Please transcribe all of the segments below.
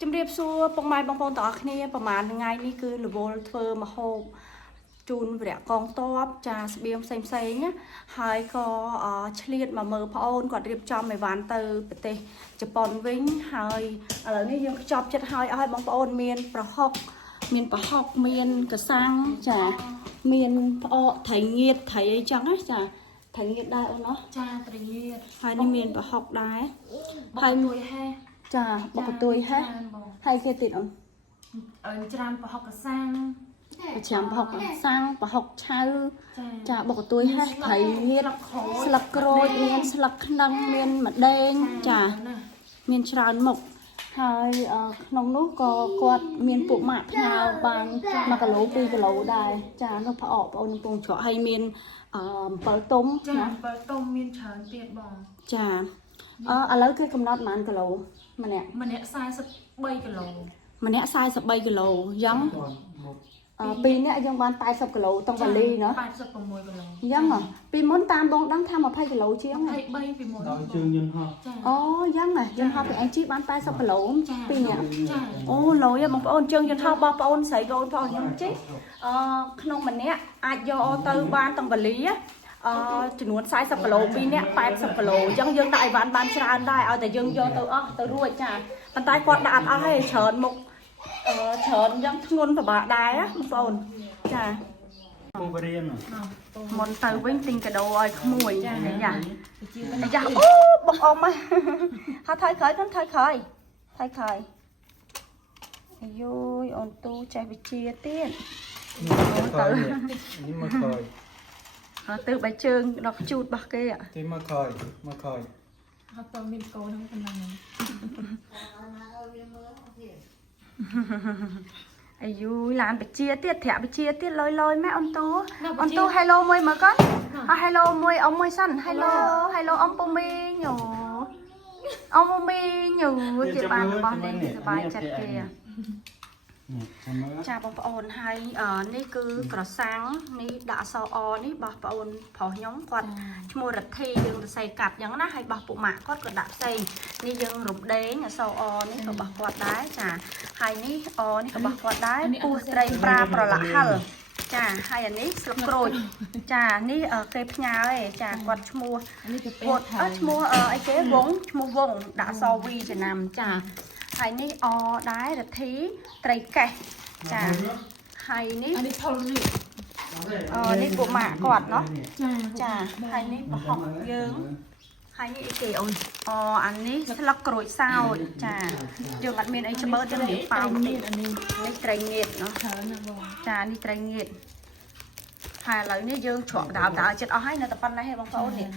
จำเรียบซัวปงไม้บางปงต่อគ្នាประมาณไงนี่คือระบบเฟอร์มาโฮจูนเรียกองตอบจาสเบียมเซ็งเนี่ยหายก็เฉลี่ยมาเมื่อพระองค์ก่อนเรียบจอมในวันเตอร์ปฏิจะปนวิ่งหายอะไรนี่ยังจอบจัดหายเอาให้บางปงเมียนประหอกเมียนประหอกเมียนกระซังจ้ะเมียนพอไถเงียดไถจังนะจ้ะไถเงียดได้เนาะจ้าไถเงียดหายนี่เมียนประหอกได้หายมวยแฮจ้ะบอกตัวแฮให้เคติดอ่ะจรามประหอกกระซังประชามประหอกสร้างประหอกเช้าจะบอกตัวให้ไถเงียดสลักโกรยเมียนสลักนังเมียนมะแดงจ้ะเมียนชราหมกหายน้องนุ๊กก็กวาดเมียนปุกหมาพนาวบางมากะโหลปีกะโหลได้จ้ะนุ๊กพอออกเอาหนึ่งปงเฉาะให้เมียนเปิดต้มนะเปิดต้มเมียนเฉินเปียกบองจ้ะอะไรคือกำหนดมันกะโหลมันเนี่ยทรายสักใบกะโหลมันเนี่ยทรายสักใบกะโหลยังปีนี้ยังบ้านตายสับกะโหลต้องวันลีเนาะยังเหรอปีม้วนตามบองดังทำมาไพ่กะโหลเชียงไงใบปีม้วนtrường nhân hoยังไงยันฮอไปอันชีบ้านตายสับกะโหลปีเนี้ยโอ้โหยังบางปอนเชิงยันฮอบปอนใส่โดนพอยังจิ๊ขนมมันเนี้ยอาจยอเตอร์บ้านต้องวันลีจำนวนไซส์สับกะโหลปีเนี้ย8สับกะโหลยังได้บ้านชราได้เอาแต่ยังยอเตอร์เตอร์รวยจ้าบ้านตายกอดดาบเอาให้เฉินมุกเฉินยังทุนแบบได้á một phầnจ้ะมอนเตอร์วิ่งติงกระโดดขโมยเนี่ยจ้ะจ้ะโอ้บอกออกมาหาไทยเคยนั่นไทยเคยยุยอนตูใจไปเชียร์เตี้ยนนี่มาคอยตื่นไปเชิงดอกจูดบักเกะที่มาคอยเขาต้องมีโกทั้งคนนั้นอายุหลานไปเชียร์เตี้ยแถะไปเชียร์เตี้ยลอยแม่อนตูไฮโลมวยมาก่อนไฮโลมวยเอามวยสั้นไฮโลอมปมีอยู่อมมีอยู่ที่บ้านบ้านนี้สบายจัดเกะจ้าบปอนให้นี่คือกระสังนี่ดาซอนี่บปอนพอย้อมกอดชั่วโมงรัฐทียังใส่กัดยังนะให้บปุมะกอดกระดับใส่นี่ยังรูปเด้งซอนี่ก็บกอดได้จ้าให้นี่นี่ก็บกอดได้ปูไตรปลาปลาละหัลจ้าให้อันนี้สลับโกรยจ้านี่เก็บงาเลยจ้ากอดชั่วโมงกดชั่วโมงไอ้เจ๊วงชั่วโมงวงดาซอวีจะนำจ้าไฮนี่ได้รัฐทีไตรแก่จ้าไฮนี่อันนี้ทอลลี่นี่ปูหมากอดเนาะจ้าไฮนี่ปะหอกเยิ้งไฮนี่ไอเก๋อันนี้สลักกรวยเศร้าจ้ายังอัดเมียนไอเชเบิร์ดยังเหนียวเปล่าติดนี่ไตรเงียดเนาะจ้านี่ไตรเงียดไฮแล้วนี่ยังฉอกดาวจัดเอาให้ในตะปันได้ให้บางคนเนี่ย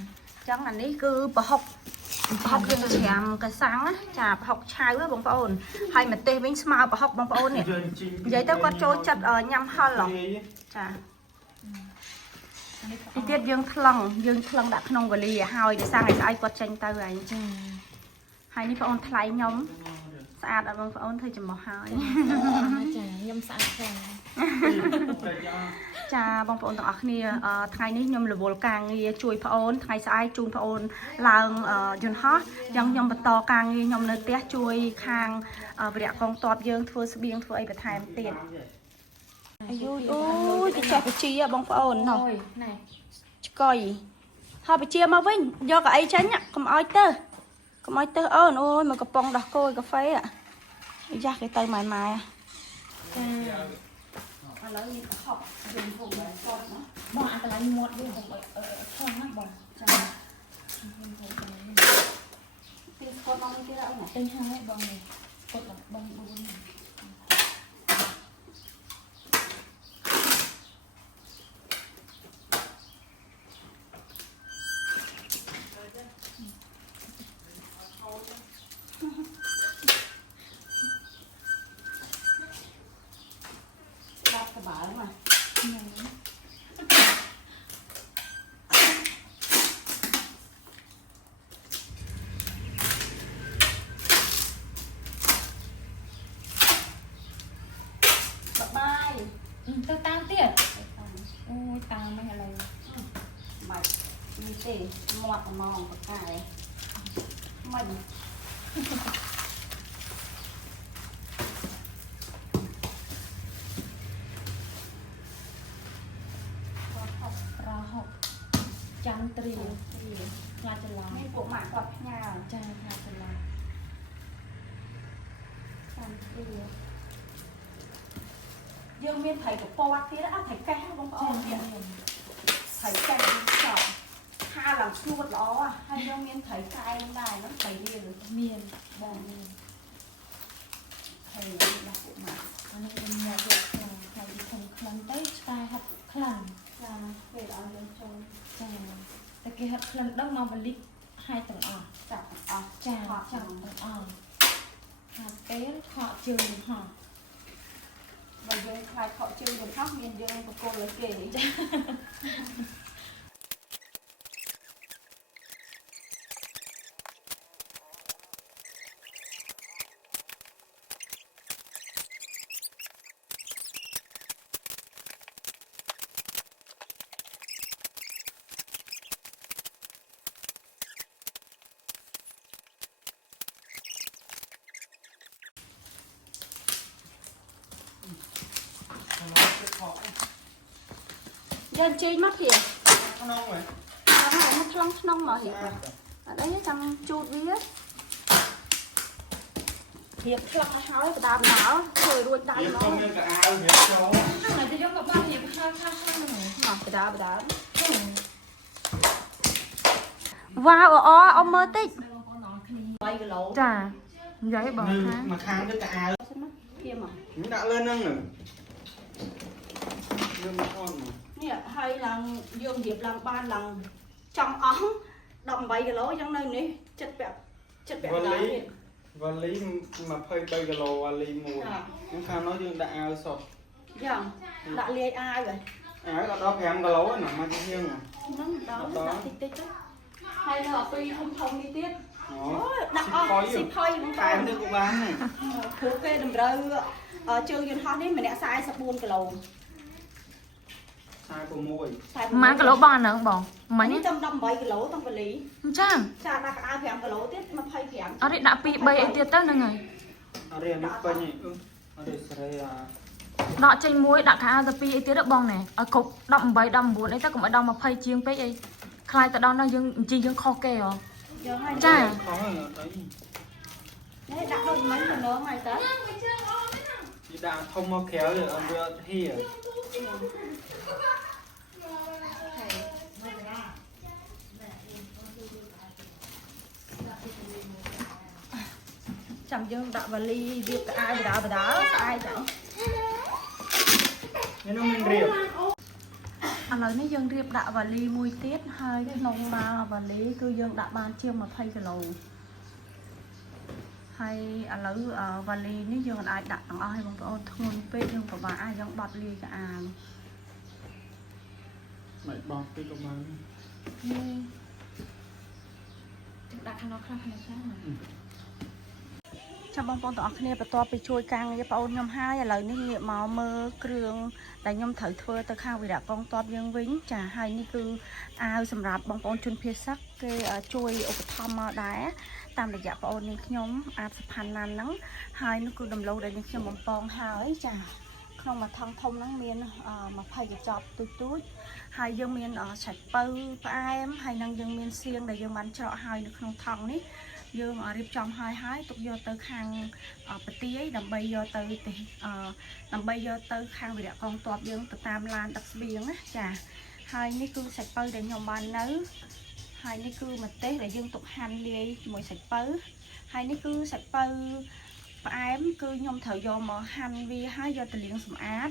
จังอันนี้คือปะหอกยังแฉมกระสังจ้าหอกชายว่าบางคนให้มันเตะวิ่งสมาร์ปะหอกบางคนเนี่ยใหญ่เต้าก็โจจัดยำฮัลหรอจ้าที่เตี้ยยังพลังดักขนมกะลีหายจะสร้างให้ไอ้กดเชงเตอร์ไอ้ให้นี่พระองค์ทลายยมสะอาดอ่ะบางพระองค์เธอจะบอกหายจ้ายำสะอาดแค่จ้าบางพระองค์ต้องอักเนี่ยไทยนี่ยมหรือบอลกางเนี่ยช่วยพระองค์ไทยสะอาดจูนพระองค์ลางยนฮะยังยมบตอกางเนี่ยยมเนื้อเตี้ยช่วยคางเปรียกกองตอบเยิงทัวร์สเบียงทัวร์ไอ้ประทายมันเตี้ยอายุจะแจกไปเชียบางพระองค์เนาะก่อยhọ bị chia mà vinh do cái ấy chén nhá cầm oi tơ ôi mà cặp bông đặc côi cà phê ạ ra cái tay màiบ่อันตรายหมดด้วยท้องนักบ่เป็นห้างให้บ่เลยกดแบบบ่บุญสบายมาสบายตาเตี้ยโอ้ยตาไม่อะไรใบมีเตะหมดมองปากกายมัน ពីខ្លាចច្រឡំ មានពួកម៉ាក់គាត់ផ្ញើ ចាខ្លាចច្រឡំ តាមពីយើងមានថៃកពតទៀតអត់ថៃកេះបងប្អូនទៀតថៃកេះចោលហាលឡើងស្ងួតល្អហើយយើងមានថៃកែងដែរហ្នឹងថៃរៀល មានបងមាន ថៃរបស់ពួកម៉ាក់ អានេះខ្ញុំមកយកខ្លាំងហើយពីធំខ្លាំងទៅឆ្កែហាត់ខ្លាំង ចាពេលឲ្យយើងចូល ចាតែគេហាត់ខ្លាំងដល់មកបលិចហើយទាំងអស់ ចាប់អស់ ចាចាំទាំងអស់ហាត់ពេលខកជើងហោះ បើយើងខ្លាចខកជើងយើងហោះមានយើងបកគោលើគេចា យើងជិះមកhere ក្នុងហ៎ អត់ហើយមកឆ្លងក្នុងមកhere អត់អីចាំជូតវារៀបឆ្លងឲ្យហើយបដាបដាធ្វើរួចដៃ យើង មក ក៏មានកៅអៅរៀបចូល ហើយទៅយកមកបាត់រៀបខាងហ្នឹង មកបដាបដាវ៉ាវអអមើលតិច បងប្អូនអរគ្នា 3គីឡូ ចានិយាយបង នឹង ថា មកខាងទៅកៅអៅ សិនមកគៀមមក ខ្ញុំដាក់លើហ្នឹងយើងមកអត់មក នេះហើយឡើងយើងរៀបឡើងបានឡើងចំអស់18គីឡូយ៉ាងនៅនេះចិត្តពាក់ វ៉ា ដៃ លីវ៉ាលី23គីឡូវ៉ាលីមួយហ្នឹងខាងនោះយើងដាក់អាវសុត យ៉ាងដាក់លាយអាវហើយ អាវអត់ដល់5គីឡូណាមកជាង ហ្នឹងដល់ដាក់តិចតិចទៅហើយនៅអាពីធំនេះទៀត អូ អូយដាក់អស់ស៊ីផុយបង តែ ប្អូន នេះក៏បានដែរ ព្រោះគេតម្រូវជើងយន្តហោះនេះម្នាក់44គីឡូ 46 ម៉ា ម៉ាគីឡូបងអាហ្នឹងបងមិញ នេះចំ18គីឡូតំបលី អញ្ចឹង ចាដាក់កៅអៅ5គីឡូទៀត25 អត់ទេដាក់2 3អីទៀតទៅហ្នឹងហើយ អរិយនេះពេញហីអរិយស្រីអា ដកចេញមួយដាក់ខោទៅ2អីទៀតទៅបងណែឲ្យគ្រប់18 19អីទៅកុំឲ្យដល់20ជាងពេកអីខ្លាចទៅដល់នោះយើងជីយើងខុសគេហ៎ យកហើយ ចា ខំហើយអត់អី នេះដាក់ដូចមិញទៅលើហើយតើ ពីដាក់ធំមកក្រៅវាអត់វាអត់ហៀ ចាំយើងដាក់វ៉ាលីរៀបកៅអៅបដាបដាស្អាតចឹង នេះនោះមានរៀប ឥឡូវនេះយើងរៀបដាក់វ៉ាលីមួយទៀតហើយក្នុងមកវ៉ាលីគឺយើងដាក់បានជាង20គីឡូហើយឥឡូវវ៉ាលីនេះយើងអាចដាក់ទាំងអស់ឲ្យបងប្អូនធ្ងន់ពេកយើងពិបាកអាចយើងបត់លាយកៅអៅ មិនបោះពីក៏បាន ដាក់ខាងនោះខ្លះខាងនេះខ្លះ ចាំបងប្អូនទាំងអស់គ្នាបន្ទាប់ពីជួយការងារបងប្អូនខ្ញុំហើយឥឡូវនេះងាកមកមើលគ្រឿងដែលខ្ញុំត្រូវធ្វើទៅខាងវិរៈកងទ័ពយើងវិញចាហើយនេះគឺអាវសម្រាប់បងប្អូនជនភៀសសឹកគេជួយឧបត្ថម្ភមកដែរតាមរយៈបងប្អូននាងខ្ញុំអាចសុផាន់ណានហ្នឹងហើយនោះគឺដំឡូងដែលនាងខ្ញុំបំពងហើយចាក្នុងមួយថង់ធំហ្នឹងមាន20កញ្ចប់ទូចហើយយើងមានសាច់ពៅផ្អែមហើយនឹងយើងមានសៀងដែលយើងបានច្រកហើយនៅក្នុងថង់នេះយើងរៀបចំហើយទុកយកទៅខាងប្រទាយដើម្បីយកទៅដើម្បីយកទៅខាងវិរៈកងទ័ពយើងទៅតាមឡានដឹកស្បៀងណាចាហើយនេះគឺសាច់ពៅដែលខ្ញុំបាននៅហើយនេះគឺម្ទេសដែលយើងទុកហាន់លាយជាមួយសាច់ពៅហើយនេះគឺសាច់ពៅផ្អែមគឺខ្ញុំត្រូវយកមកហាន់វាហើយយកទៅលាងសម្អាត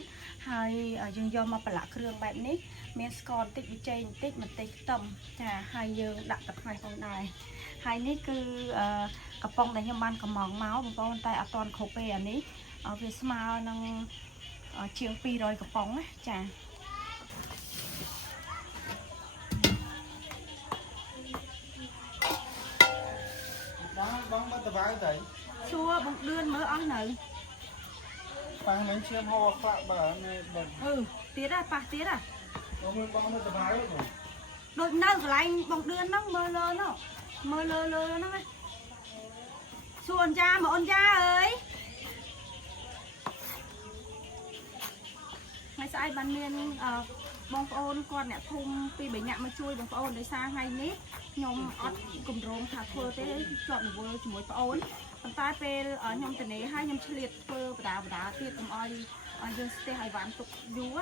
ហើយយើងយកមកប្រឡាក់គ្រឿងបែបនេះមានស្ករបន្តិចប៊ីចេងបន្តិចម្ទេសខ្ទឹមចាហើយយើងដាក់ទឹកខ្មេះផងដែរហើយនេះគឺកំប៉ុងដែលខ្ញុំបានកំងមកបងប្អូនតែអត់ទាន់គ្រប់ទេអានេះវាស្មើនឹងជាង200កំប៉ុងណាចា បងមកតវ៉ៅទៅ សួរបងឌឿនមើលអស់នៅ ប៉ាំងមិនឈាមហោខ្វាក់បើនៅបើ ទៀតហ่ะប៉ះទៀតហ่ะ បងមើលបងមកតវ៉ៅ ដូចនៅកន្លែងបងឌឿនហ្នឹងមើលលើនោះមើលលើហ្នឹងណាសួរអញ្ចាមកអូនចាអើយថ្ងៃស្អែកបានមាន បងប្អូនគាត់អ្នកភូមិពីបញ្ញាក់មកជួយបងប្អូនដោយសារថ្ងៃនេះខ្ញុំអត់គម្រោងថាធ្វើទេជាប់រវល់ជាមួយបងប្អូនប៉ុន្តែពេលខ្ញុំទៅនេះហើយខ្ញុំឆ្លៀតធ្វើបដាទៀតកុំឲ្យយើងស្ទះឲ្យបានទុកយូរ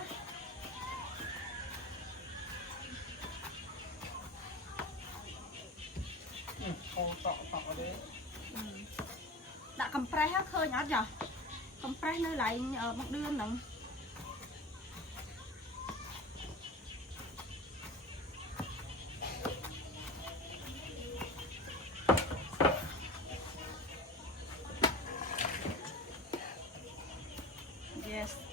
អូតក់អត់ទេ ដាក់កំប្រេសឃើញអត់ចាកំប្រេសនៅកន្លែងមកឌឿនហ្នឹងYes.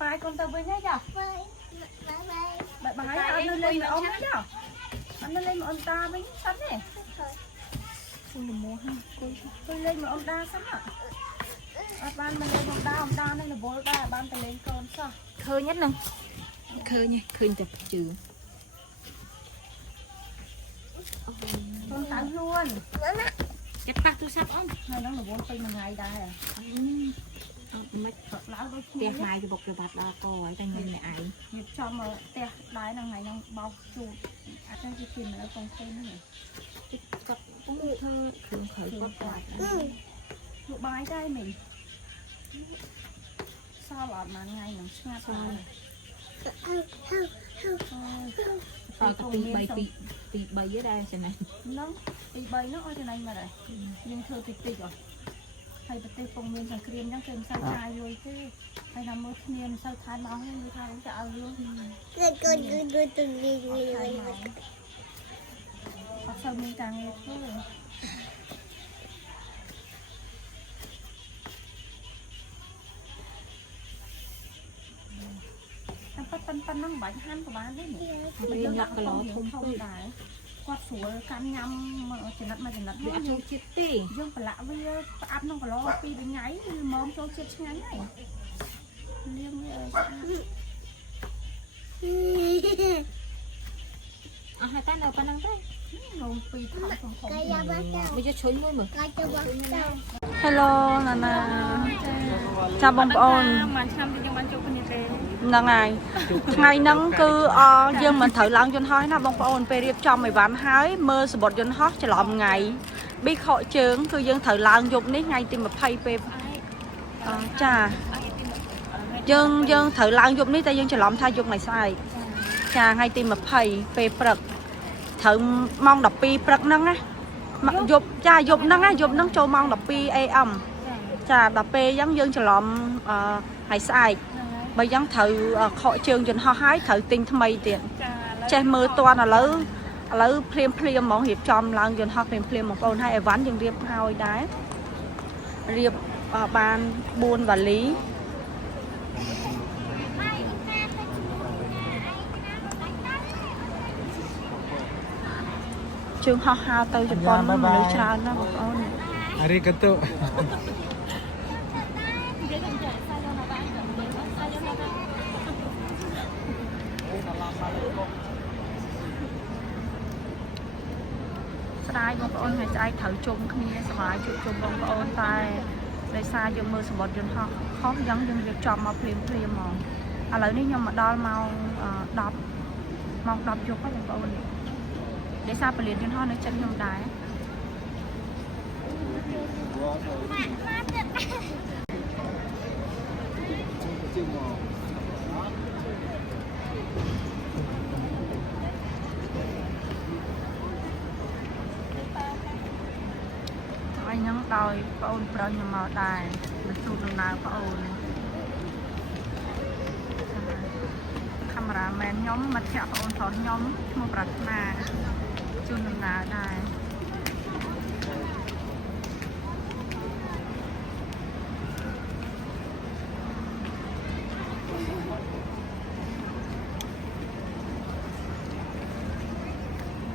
បាយកូនទៅវិញហើយចាបាយអត់នៅលេងមកអ៊ំចាអត់នៅលេងមកអ៊ំតាវិញសិនទេគូលមោះគូលេងមកអ៊ំតាសិនអត់បានមកលេងអ៊ំតានេះរវល់ដែរបានទៅលេងកូនសោះឃើញហ្នឹងឃើញតែជឿកូនតាខ្លួនចិត្តប៉ះទូរស័ព្ទអ៊ំហើយហ្នឹងរវល់ពេញមួយថ្ងៃដែរអត់មិនខកឡើងដូចផ្ទះម៉ាយទៅបុកទៅបាត់ដល់កហើយតែញ៉ាំអ្នកឯងញៀបចំមកផ្ទះដែរហ្នឹងហើយហ្នឹងបោកជូតអត់ចឹងគេគេនៅកងពេញហ្នឹងគាត់ពុំធ្វើគ្រឿងខៅគាត់លក់បាយដែរមិញសល់អត់មួយថ្ងៃហ្នឹងស្ងាត់ហើយអត់ពី3ទេដែរចំណេះហ្នឹងពី3ហ្នឹងឲ្យចំណេះមកដែរយើងធ្វើតិចហ៎ហើយប្រទេសពងមានសង្គ្រាមអញ្ចឹងគេមិនសូវចាយលុយទេហើយដល់មើលគ្នាមិនសូវខានមកហ្នឹងគឺថាจะเอาរឿងអត់សូវមានការងារធ្វើតែប៉ុណ្ណឹងមិនបាច់ហាន់ក៏បានទេរៀនដាក់គីឡូធំដែរគាត់ស្រួលកាន់ញ៉ាំចំណិតមួយចំណិតវាអត់ចូលជាតិទេយើងប្រឡាក់វាផ្អាប់ក្នុងគីឡូ2 3ថ្ងៃគឺមកចូលជាតិឆ្ងាញ់ហើយលាងវាស្អាតអស់ហើយតានៅប៉ុណ្ណឹងទេនំ2ថោធំវាយកឈុញមួយមើល Hello ណាណាចាំបងប្អូនមួយឆ្នាំទីយើងបានជួបគ្នាទេហ្នឹងហើយថ្ងៃហ្នឹងគឺយើងមិនត្រូវឡើងយន្តហោះណាបងប្អូនពេលរៀបចំអីវ៉ាន់ហើយមើលសបុតយន្តហោះច្រឡំថ្ងៃប៊ីខកជើងគឺយើងត្រូវឡើងយប់នេះថ្ងៃទី20ពេលចាយើងត្រូវឡើងយប់នេះតែយើងច្រឡំថាយប់ថ្ងៃស្អែកចាថ្ងៃទី20ពេលព្រឹកត្រូវម៉ោង12ព្រឹកហ្នឹងណាយប់ចាយប់ហ្នឹងចូលម៉ោង12 AM ចាដល់ពេលអញ្ចឹងយើងច្រឡំហើយស្អែកបើអញ្ចឹងត្រូវខកជើងយន្តហោះហើយត្រូវទិញថ្មីទៀតចេះមើលតាន់ឥឡូវភ្លាមហ្មងរៀបចំឡើងយន្តហោះភ្លាមបងប្អូនហើយអីវ៉ាន់យើងរៀបហើយដែររៀបបាន4វ៉ាលីជើងហោះហើរទៅជប៉ុនមនុស្សច្រើនណាស់បងប្អូនអារីកាតុស្ដាយបងប្អូនហើយស្អែកត្រូវជុំគ្នាសប្បាយជួបជុំបងប្អូនតែដោយសារយើងមើលសមុទ្រយន្តហោះខុសអញ្ចឹងយើងរៀបចំមកភ្លាមហ្មងឥឡូវនេះខ្ញុំមកដល់ម៉ោង10ម៉ោង10យប់ហើយបងប្អូនដោយសារពលានយន្តហោះនៅចិត្តខ្ញុំដែរហើយហ្នឹងដោយបងប្អូនប្រុសខ្ញុំមកដែរមកជួបដំណើរបងប្អូន កាមេរ៉ាមែនខ្ញុំមិត្តភក្តិបងប្អូនខ្ញុំមកប្រាថ្នាជូនដំណើរដែរ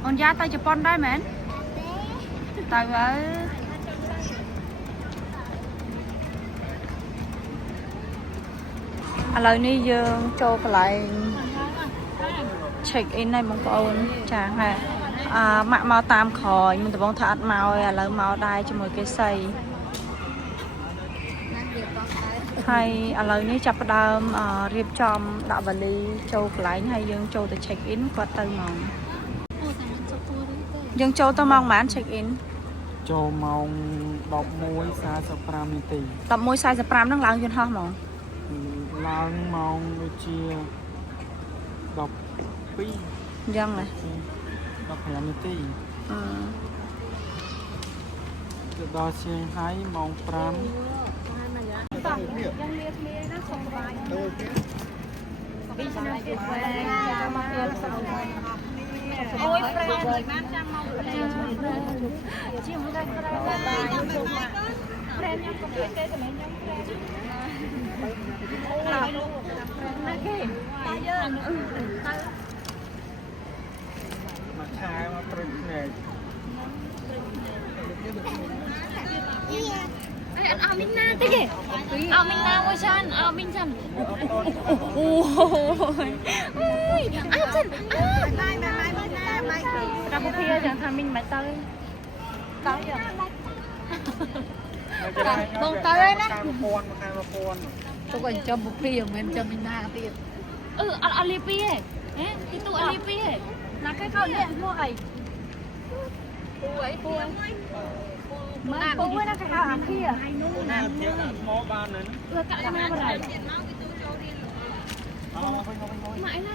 អូនយ៉ាទៅជប៉ុនដែរមែនទៅហើយ ឥឡូវនេះយើងចូលកន្លែង check in ហើយបងប្អូនចាហើយម៉ាក់មកតាមក្រោយមិនដំបងថាអត់មកឥឡូវមកដែរជាមួយគេសីហើយឥឡូវនេះចាប់ផ្ដើមរៀបចំដាក់វ៉ាលីចូលកន្លែងហើយយើងចូលទៅ check in គាត់ទៅហ្មងយើងចូលទៅម៉ោងប៉ុន្មាន check in ចូលម៉ោង 11:45 នាទី 11:45 ហ្នឹងឡើងយន្តហោះហ្មង ឡើងម៉ោងដូចជា 12 អញ្ចឹងហ៎ 15 នាទី ទៅដល់ឈៀងហៃម៉ោង 5 យ៉ាងលាគ្នាណាសុខសប្បាយពីឆ្នាំទៀតចាំមកទៀតអូយប្រែបានចាំមកជាមិនដែរប្រែប្រែញ៉ាំកុំភ្លេចទេកន្លែងញ៉ាំប្រែណាគេតាយើងទៅ មកឆាយមកព្រឹកភ្នែក អត់មីណាតិចទេអត់មីណាមួយចានអត់មីចានអូយអត់ចានអត់តាមពុភាយ៉ាងថាមីងមិនទៅបងទៅហើយណា 1000 ទុកឲ្យចំពុភាមិនចំមីណាទៀត អត់លីពីទេហ៎ទីទូអត់លីពីទេ ណាគេខោនេះឈ្មោះអី ពួយ ម៉ែពូឯណាគេហៅអាភាហើយនោះ ណាទៀតមកបានហ្នឹង កាក់ណាបរៃ មកវិញ ម៉ែណា